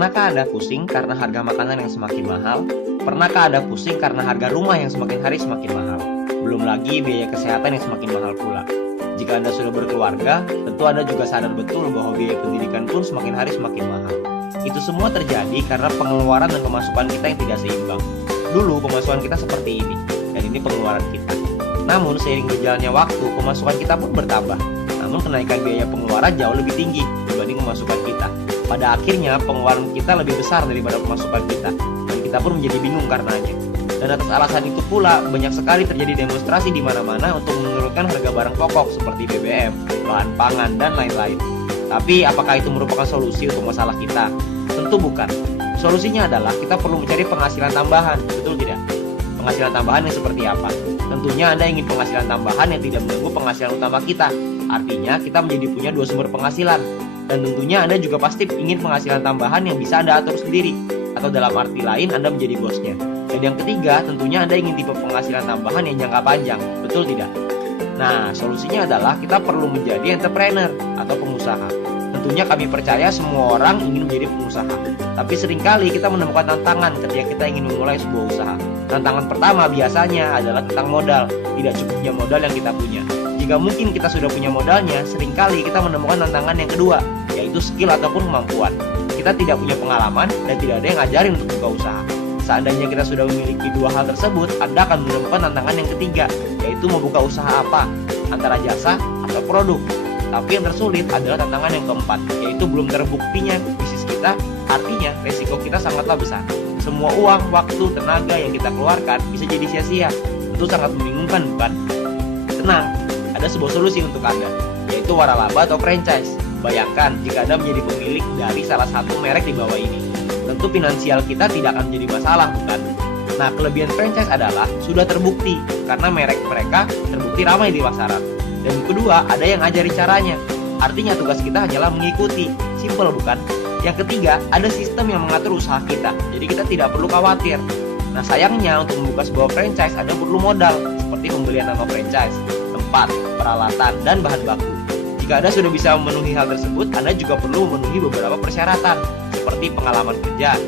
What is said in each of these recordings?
Pernahkah Anda pusing karena harga makanan yang semakin mahal? Pernahkah Anda pusing karena harga rumah yang semakin hari semakin mahal? Belum lagi biaya kesehatan yang semakin mahal pula. Jika Anda sudah berkeluarga, tentu Anda juga sadar betul bahwa biaya pendidikan pun semakin hari semakin mahal. Itu semua terjadi karena pengeluaran dan pemasukan kita yang tidak seimbang. Dulu pemasukan kita seperti ini, dan ini pengeluaran kita. Namun seiring berjalannya waktu, pemasukan kita pun bertambah. Namun kenaikan biaya pengeluaran jauh lebih tinggi dibanding pemasukan kita. Pada akhirnya pengeluaran kita lebih besar daripada pemasukan kita, dan kita pun menjadi bingung karenanya. Dan atas alasan itu pula banyak sekali terjadi demonstrasi di mana-mana untuk menurunkan harga barang pokok seperti BBM, bahan pangan, dan lain-lain. Tapi apakah itu merupakan solusi untuk masalah kita? Tentu bukan. Solusinya adalah kita perlu mencari penghasilan tambahan, betul tidak? Penghasilan tambahan yang seperti apa? Tentunya Anda ingin penghasilan tambahan yang tidak mengganggu penghasilan utama kita. Artinya kita menjadi punya dua sumber penghasilan. Dan tentunya Anda juga pasti ingin penghasilan tambahan yang bisa Anda atur sendiri, atau dalam arti lain Anda menjadi bosnya. Dan yang ketiga, tentunya Anda ingin tipe penghasilan tambahan yang jangka panjang, betul tidak? Nah, solusinya adalah kita perlu menjadi entrepreneur atau pengusaha. Tentunya kami percaya semua orang ingin menjadi pengusaha. Tapi seringkali kita menemukan tantangan ketika kita ingin memulai sebuah usaha. Tantangan pertama biasanya adalah tentang modal, tidak cukupnya modal yang kita punya. Jika mungkin kita sudah punya modalnya, seringkali kita menemukan tantangan yang kedua, yaitu skill ataupun kemampuan. Kita tidak punya pengalaman dan tidak ada yang ngajarin untuk buka usaha. Seandainya kita sudah memiliki dua hal tersebut, Anda akan menemukan tantangan yang ketiga, yaitu membuka usaha apa, antara jasa atau produk. Tapi yang tersulit adalah tantangan yang keempat, yaitu belum terbuktinya bisnis kita, artinya resiko kita sangatlah besar. Semua uang, waktu, tenaga yang kita keluarkan bisa jadi sia-sia. Itu sangat membingungkan, bukan? Tenang, ada sebuah solusi untuk Anda, yaitu waralaba atau franchise. Bayangkan jika Anda menjadi pemilik dari salah satu merek di bawah ini. Tentu finansial kita tidak akan menjadi masalah, bukan? Nah, kelebihan franchise adalah sudah terbukti karena merek mereka terbukti ramai di pasaran. Dan kedua, ada yang ajari caranya. Artinya tugas kita hanyalah mengikuti. Simple, bukan? Yang ketiga, ada sistem yang mengatur usaha kita. Jadi kita tidak perlu khawatir. Nah, sayangnya untuk membuka sebuah franchise Anda perlu modal, seperti pembelian nama franchise, tempat, peralatan, dan bahan baku. Jika Anda sudah bisa memenuhi hal tersebut, Anda juga perlu memenuhi beberapa persyaratan, seperti pengalaman kerja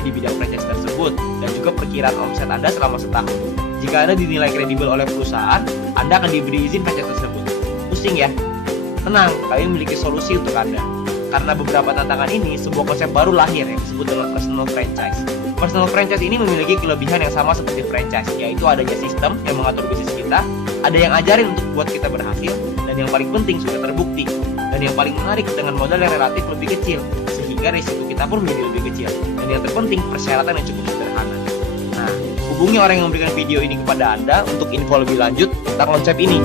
di bidang franchise tersebut, dan juga perkiraan omset Anda selama setahun. Jika Anda dinilai kredibel oleh perusahaan, Anda akan diberi izin franchise tersebut. Pusing ya? Tenang, kami memiliki solusi untuk Anda. Karena beberapa tantangan ini, sebuah konsep baru lahir yang disebut dengan personal franchise. Personal franchise ini memiliki kelebihan yang sama seperti franchise, yaitu adanya sistem yang mengatur bisnis kita, ada yang ajarin untuk buat kita berhasil, dan yang paling penting sudah terbukti. Dan yang paling menarik dengan modal yang relatif lebih kecil, sehingga risiko kita pun menjadi lebih kecil. Dan yang terpenting, persyaratan yang cukup sederhana. Nah, hubungi orang yang memberikan video ini kepada Anda untuk info lebih lanjut tentang konsep ini.